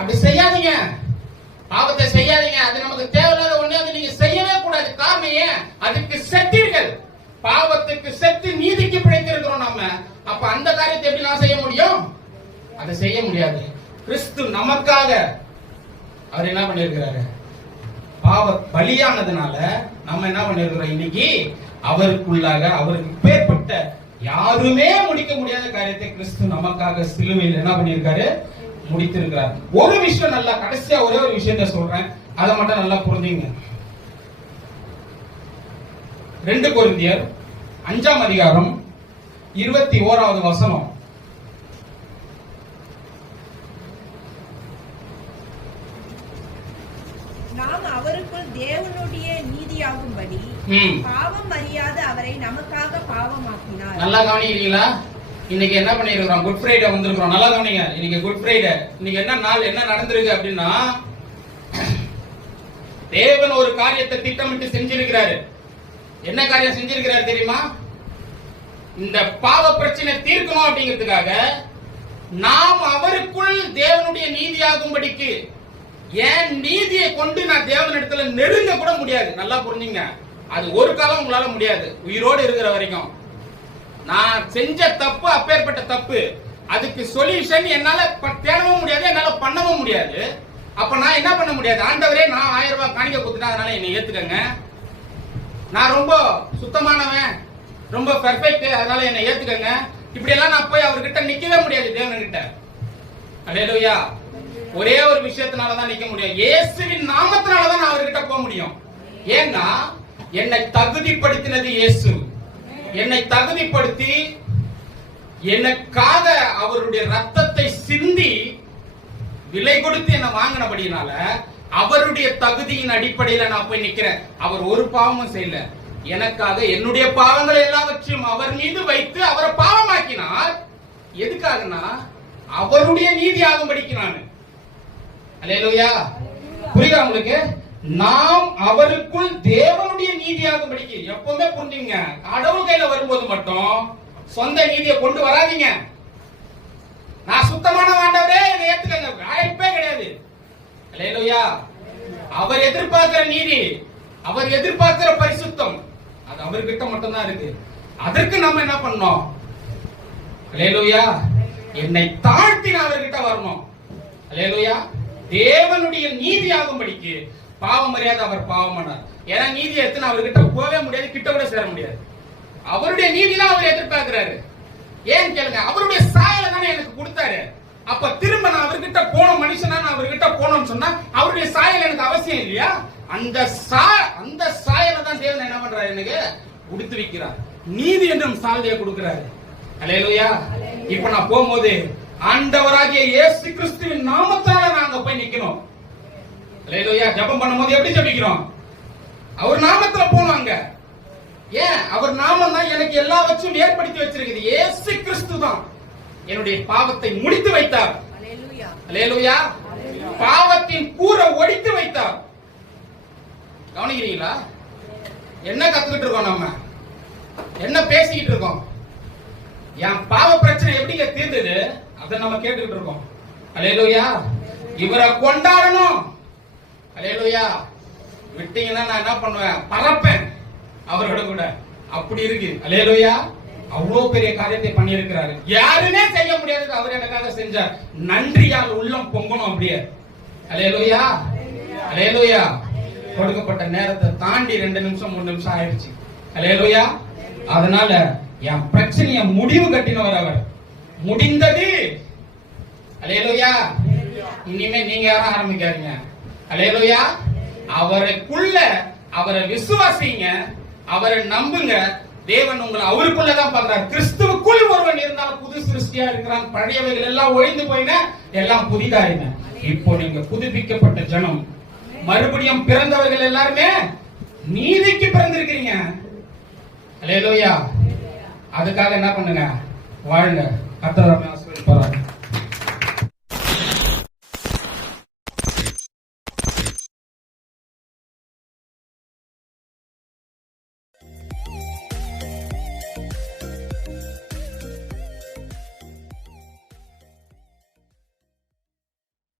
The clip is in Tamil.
அப்படி செய்யாதீங்க, பாவத்தை செய்யாதீங்க. அது நமக்கு தேவையில்லாத ஒண்ணே, அது நீங்க செய்யவே கூடாது. காரணம் ஏன்? அதுக்கு செத்தீர்கள். பாவத்துக்கு செத்து நீதிக்கு பிழைத்திருக்கிறோம் நம்ம. அப்ப அந்த காரியத்தை எப்படி நான் செய்ய முடியும்? அதை செய்ய முடியாது. கிறிஸ்து நமக்காக அவர் என்ன பண்ணிருக்கிறாரு? பாவ பலியானதுனால நம்ம என்ன பண்ணிருக்கிறோம்? இன்னைக்கு அவருக்குள்ளாக, அவருக்கு பேர்பட்ட யாருமே முடிக்க முடியாத காரியத்தை கிறிஸ்து நமக்காக சிலுவையில் என்ன பண்ணிருக்காரு? முடித்திருக்கிறார். ஒரு விஷயம் நல்லா, கடைசியா ஒரே ஒரு விஷயத்தை சொல்றேன், அதை மட்டும் நல்லா புரிஞ்சுங்க. 2 கொரிந்தியர் 5ஆம் அதிகாரம் 21வது வசனம். நாம் அவருக்குள் தேவனுடைய நீதியாகும்படி பாவம் அறியாத அவரை நமக்காக பாவமாக்கினார். நல்லா கவனிக்கிறீங்களா? இன்னைக்கு என்ன பண்ணிருக்கிறோம்? குட் ஃப்ரைடே வந்திருக்கிறோம். நல்லா கவனிங்க. இன்னைக்கு குட் ஃப்ரைடே. இன்னைக்கு என்ன நாள், என்ன நடந்திருக்கு அப்படின்னா, தேவன் ஒரு காரியத்தை திட்டமிட்டு செஞ்சிருக்கிறாரு. என்ன காரியம் செஞ்சிருக்கிறாரு தெரியுமா? இந்த பாவ பிரச்சனை தீர்க்கணும் அப்படிங்கிறதுக்காக நாம் அவருக்குள் தேவனுடைய நீதியாகும்படிக்கு, என் நீதியை கொண்டு நான் தேவனிடத்துல நெருங்க கூட முடியாது. நல்லா புரிஞ்சுங்க. அது ஒரு காலம் உங்களால முடியாது, உயிரோடு இருக்கிற வரைக்கும். நான் செஞ்ச தப்பு அப்பேற்பட்ட தப்பு, அதுக்கு சொல்யூஷன் என்னால தேடவும் முடியாது, என்னால பண்ணவும் முடியாது. அப்ப நான் என்ன பண்ண முடியாது? ஆண்டவரே, நான் 1000 ரூபாய் காணிக்க கொடுத்துட்டேன், அதனால என்னை ஏத்துக்கங்க. நான் ரொம்ப சுத்தமானவன், ரொம்ப பெர்ஃபெக்ட், அதனால என்னை ஏத்துக்கங்க. இப்படி எல்லாம் நான் போய் அவர்கிட்ட நிக்கவே முடியாது, தேவன்கிட்ட. அல்லேலூயா. ஒரே ஒரு விஷயத்தினாலதான் நிக்க முடியும், இயேசுவின் நாமத்தினாலதான் நான் அவர்கிட்ட போக முடியும். ஏன்னா என்னை தகுதிப்படுத்தினது இயேசு. என்னை தகுதிப்படுத்தி எனக்காக அவருடைய ரத்தத்தை சிந்தி விலை கொடுத்து என்னை வாங்கினபடினால அவருடைய தகுதியின் அடிப்படையில நான் போய் நிக்கிறேன். அவர் ஒரு பாவமும் செய்யல. எனக்காக என்னுடைய பாவங்களை எல்லாவற்றையும் அவர் மீது வைத்து அவரை பாவமாக்கினார். எதுக்காகனா அவருடைய நீதி ஆகும்படிக்கு. நான் அல்லேலூயா. புரியுதா உங்களுக்கு? நாம் அவருக்குள் தேவனுடைய நீதியாகும்படிக்கு. எப்பவுமே புரிஞ்சுங்க, கடவுள் கையில வரும்போது மட்டும் சொந்த நீதியை கொண்டு வராதீங்க. நான் சுத்தமான ஆண்டவரே, இதை ஏத்துக்கங்க, வாய்ப்பே கிடையாது. அல்லேலூயா. அவர் எதிர்பார்க்கிற நீதி, அவர் எதிர்பார்க்கிற பரிசுத்தம், அது அவர்கிட்ட மட்டும்தான் இருக்கு. அதற்கு நம்ம என்ன பண்ணோம்? அல்லேலூயா. என்னை தாழ்த்தி நான் அவர்கிட்ட வரணும். அல்லேலூயா. தேவனுடைய நீதி ஆகும்படிக்கு பாவம் அறியாத அவர் பாவம் பண்ணார். ஏன்னா நீதி எடுத்து அவர்கிட்ட போகவே முடியாது, கிட்ட கூட சேர முடியாது. அவருடைய நீதி தான் அவர் எதிர்பார்க்கிறாரு. ஏன் கேளுங்க, அவருடைய சாயலை தானே எனக்கு கொடுத்தாரு. அப்ப திரும்ப நான் அவர்கிட்ட போன மனுஷனா நான் அவர்கிட்ட போனோம்னு சொன்னா அவருடைய சாயல் எனக்கு அவசியம் இல்லையா? அந்த சாயலை தான் தேவன் என்ன பண்றாரு? எனக்கு கொடுத்து வைக்கிறார். நீதி என்றும் சால்வையை கொடுக்கிறாரு. அல்லேலூயா. இப்ப நான் போகும்போது ஆண்டவராகிய இயேசு கிறிஸ்துவின் நாமத்தால நாங்க போய் நிக்கணும். அல்லேலூயா. ஜெபம் பண்ணும்போது எப்படி ஜெபிக்கிறோம்? அவர் நாமத்துல போனாங்க. ஏன்? அவர் நாமம் தான் எனக்கு எல்லாவற்றையும் ஏற்படுத்தி வச்சிருக்குது. இயேசு கிறிஸ்து தான் என்னுடைய பாவத்தை முடித்து வைத்தார். அல்லேலூயா. அல்லேலூயா. பாவத்தின் கூரை ஒடித்து வைத்தார். கவனிக்கிறீங்களா? என்ன கத்துக்கிட்டு இருக்கோம்? நம்ம என்ன பேசிக்கிட்டு இருக்கோம்? என் பாவ பிரச்சனை எப்படிங்க தீர்ந்தது? அதை நம்ம கேட்டுக்கிட்டு இருக்கோம். அல்லேலூயா. இவரை கொண்டாடணும். அல்லேலூயா. விட்டீங்கன்னா நான் என்ன பண்ணுவேன்? பறப்பேன் அவரோட கூட. அப்படி இருக்கு. அல்லேலூயா. அவ்வளவு பெரிய காரியத்தை பண்ணி இருக்கிறாரு. யாருமே செய்ய முடியாது, அவர் எனக்காக செஞ்சார். நன்றியால் உள்ளம் பொங்கணும் அப்படியே. அல்லேலூயா. அல்லேலூயா. கொடுக்கப்பட்ட நேரத்தை தாண்டி 2 நிமிஷம் 3 நிமிஷம் ஆயிடுச்சு. அல்லேலூயா. அதனால என் பிரச்சனைய முடிவு கட்டினவர் அவர். முடிந்தது. அல்லேலூயா. இனிமே நீங்க யாரும் ஆரம்பிக்காதீங்க. அல்லேலூயா. அவருக்குள்ள அவரை விசுவாசிங்க, அவரை நம்புங்க. தேவன் உங்களை அவருக்குள்ளதான் பண்றார். கிறிஸ்துவுக்குள் ஒருவன் இருந்தாலும் புது சிருஷ்டியா இருக்கிறான். பழையவைகள் எல்லாம் ஒழிந்து போயின, எல்லாம் புதிதாயின. இப்போ நீங்க புதுப்பிக்கப்பட்ட ஜனம், மறுபடியும் பிறந்தவர்கள் எல்லாருமே நீதிக்கு பிறந்திருக்கிறீங்க. அல்லேலூயா. அதுக்காக என்ன பண்ணுங்க? வாழுங்க. கர்த்தர் நம்மை ஆசீர்வதிப்பார்.